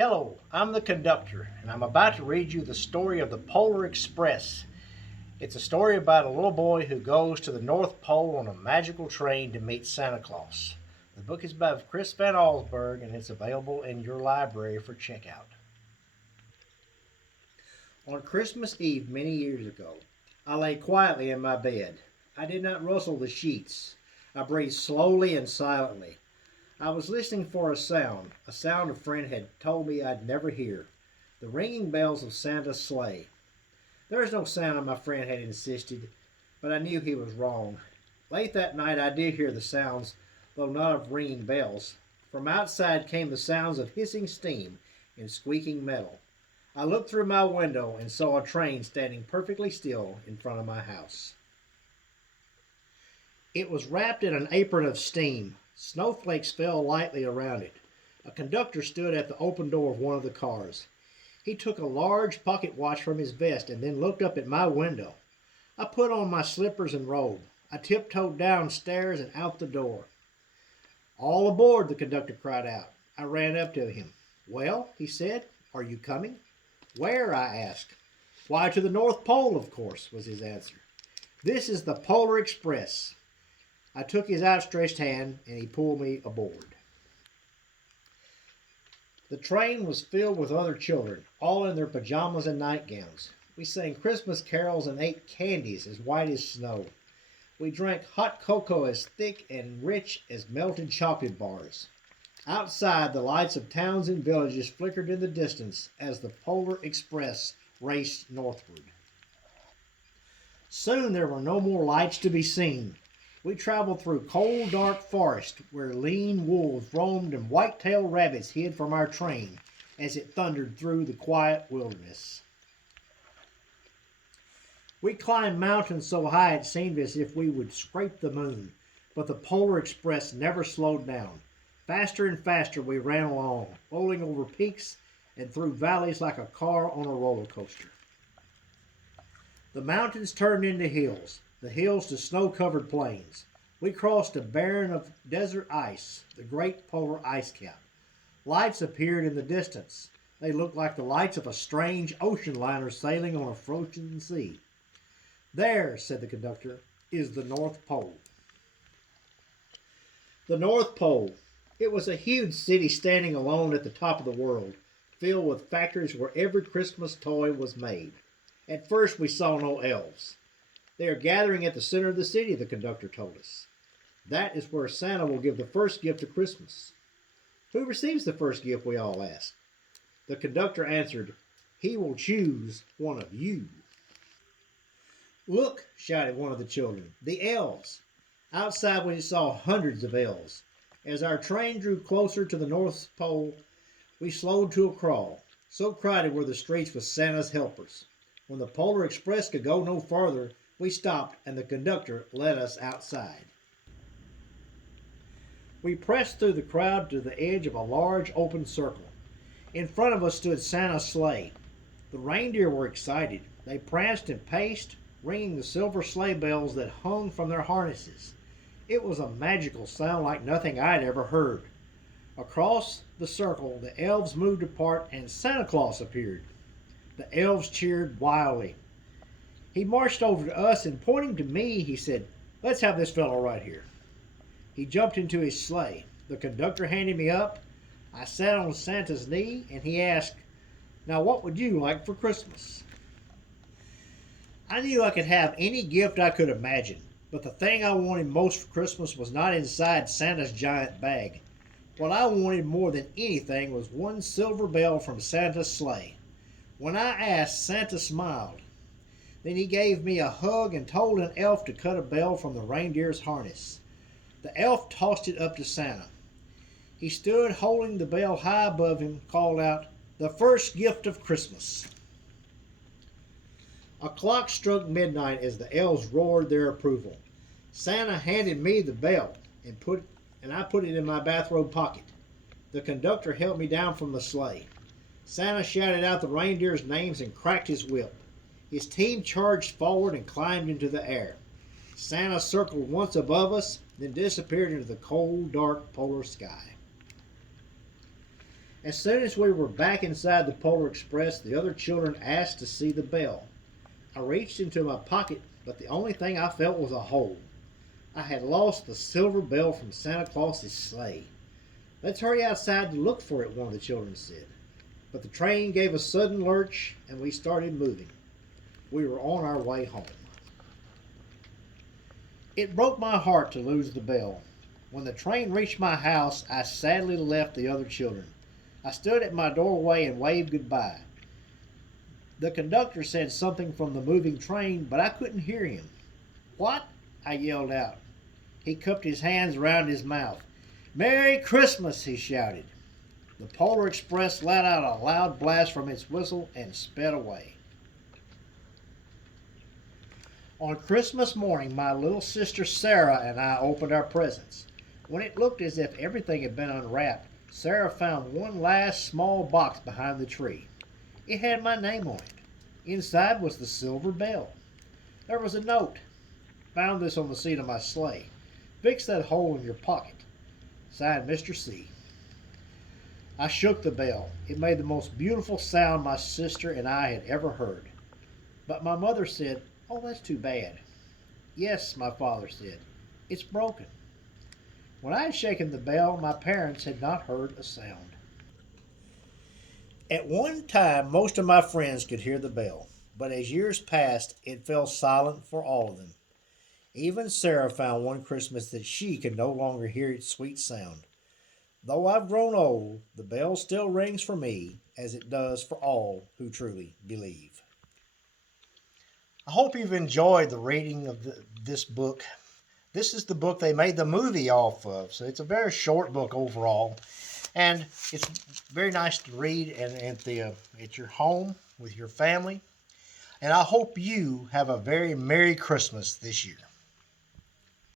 Hello, I'm the conductor, and I'm about to read you the story of the Polar Express. It's a story about a little boy who goes to the North Pole on a magical train to meet Santa Claus. The book is by Chris Van Allsburg, and it's available in your library for checkout. On Christmas Eve many years ago, I lay quietly in my bed. I did not rustle the sheets. I breathed slowly and silently. I was listening for a sound a friend had told me I'd never hear, the ringing bells of Santa's sleigh. There was no Santa, my friend had insisted, but I knew he was wrong. Late that night I did hear the sounds, though not of ringing bells. From outside came the sounds of hissing steam and squeaking metal. I looked through my window and saw a train standing perfectly still in front of my house. It was wrapped in an apron of steam. Snowflakes fell lightly around it. A conductor stood at the open door of one of the cars. He took a large pocket watch from his vest and then looked up at my window. I put on my slippers and robe. I tiptoed downstairs and out the door. "All aboard," the conductor cried out. I ran up to him. "Well," he said, "are you coming?" "Where?" I asked. "Why, to the North Pole, of course," was his answer. "This is the Polar Express." I took his outstretched hand, and he pulled me aboard. The train was filled with other children, all in their pajamas and nightgowns. We sang Christmas carols and ate candies as white as snow. We drank hot cocoa as thick and rich as melted chocolate bars. Outside, the lights of towns and villages flickered in the distance as the Polar Express raced northward. Soon there were no more lights to be seen. We traveled through cold, dark forest where lean wolves roamed and white-tailed rabbits hid from our train as it thundered through the quiet wilderness. We climbed mountains so high it seemed as if we would scrape the moon, but the Polar Express never slowed down. Faster and faster we ran along, rolling over peaks and through valleys like a car on a roller coaster. The mountains turned into hills, the hills to snow-covered plains. We crossed a barren of desert ice, the great polar ice cap. Lights appeared in the distance. They looked like the lights of a strange ocean liner sailing on a frozen sea. "There," said the conductor, "is the North Pole." The North Pole. It was a huge city standing alone at the top of the world, filled with factories where every Christmas toy was made. At first we saw no elves. "They are gathering at the center of the city," the conductor told us. "That is where Santa will give the first gift of Christmas." "Who receives the first gift?" we all asked. The conductor answered, "He will choose one of you." "Look," shouted one of the children, "the elves." Outside we saw hundreds of elves. As our train drew closer to the North Pole, we slowed to a crawl. So crowded were the streets with Santa's helpers. When the Polar Express could go no farther, we stopped and the conductor led us outside. We pressed through the crowd to the edge of a large open circle. In front of us stood Santa's sleigh. The reindeer were excited. They pranced and paced, ringing the silver sleigh bells that hung from their harnesses. It was a magical sound like nothing I had ever heard. Across the circle, the elves moved apart and Santa Claus appeared. The elves cheered wildly. He marched over to us and pointing to me, he said, "Let's have this fellow right here." He jumped into his sleigh. The conductor handed me up. I sat on Santa's knee and he asked, "Now what would you like for Christmas?" I knew I could have any gift I could imagine, but the thing I wanted most for Christmas was not inside Santa's giant bag. What I wanted more than anything was one silver bell from Santa's sleigh. When I asked, Santa smiled. Then he gave me a hug and told an elf to cut a bell from the reindeer's harness. The elf tossed it up to Santa. He stood holding the bell high above him, called out, "The first gift of Christmas." A clock struck midnight as the elves roared their approval. Santa handed me the bell and I put it in my bathrobe pocket. The conductor helped me down from the sleigh. Santa shouted out the reindeers' names and cracked his whip. His team charged forward and climbed into the air. Santa circled once above us, then disappeared into the cold, dark polar sky. As soon as we were back inside the Polar Express, the other children asked to see the bell. I reached into my pocket, but the only thing I felt was a hole. I had lost the silver bell from Santa Claus's sleigh. "Let's hurry outside to look for it," one of the children said. But the train gave a sudden lurch and we started moving. We were on our way home. It broke my heart to lose the bell. When the train reached my house, I sadly left the other children. I stood at my doorway and waved goodbye. The conductor said something from the moving train, but I couldn't hear him. "What?" I yelled out. He cupped his hands around his mouth. "Merry Christmas!" he shouted. The Polar Express let out a loud blast from its whistle and sped away. On Christmas morning, my little sister Sarah and I opened our presents. When it looked as if everything had been unwrapped, Sarah found one last small box behind the tree. It had my name on it. Inside was the silver bell. There was a note. "Found this on the seat of my sleigh. Fix that hole in your pocket. Signed, Mr. C." I shook the bell. It made the most beautiful sound my sister and I had ever heard. But my mother said, "Oh, that's too bad." "Yes," my father said, "it's broken." When I had shaken the bell, my parents had not heard a sound. At one time, most of my friends could hear the bell, but as years passed, it fell silent for all of them. Even Sarah found one Christmas that she could no longer hear its sweet sound. Though I've grown old, the bell still rings for me as it does for all who truly believe. I hope you've enjoyed the reading of this book. This is the book they made the movie off of, so it's a very short book overall. And it's very nice to read at your home with your family. And I hope you have a very Merry Christmas this year.